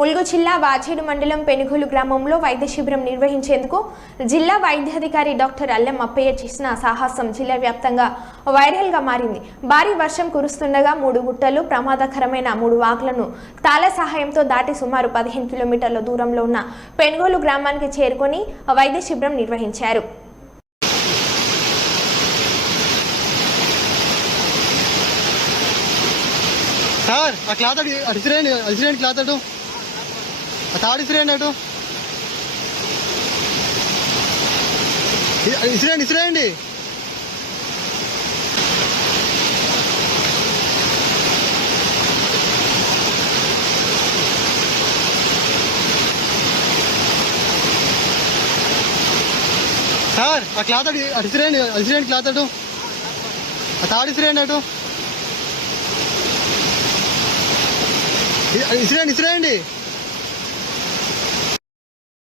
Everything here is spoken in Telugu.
ములుగు జిల్లా వాచేడు మండలం పెనుగోలు గ్రామంలో వైద్య శిబిరం నిర్వహించేందుకు జిల్లా వైద్యాధికారి డాక్టర్ అల్లం అప్పయ్య చేసిన సాహసం జిల్లా వ్యాప్తంగా వైరల్గా మారింది. భారీ వర్షం కురుస్తుండగా మూడు గుట్టలు ప్రమాదకరమైన మూడు వాగులను తాళ సహాయంతో దాటి సుమారు పదిహేను కిలోమీటర్ల దూరంలో ఉన్న పెనుగోలు గ్రామానికి చేరుకొని వైద్య శిబిరం నిర్వహించారు. సార్ ఆ క్లాత్ అడి అటు క్లాత్ అటు తాడు ఇసిరేయండి అటు. ఇసిరేయండి ఇసిరేయండి. సార్ ఆ క్లాత్ అడి అటు ఇసిరేయండి ఇసిరేయండి క్లాత్ అటు. ఆ తాడు ఇసిరేయండి అటు. ఇసిరేయండి ఇసిరేయండి.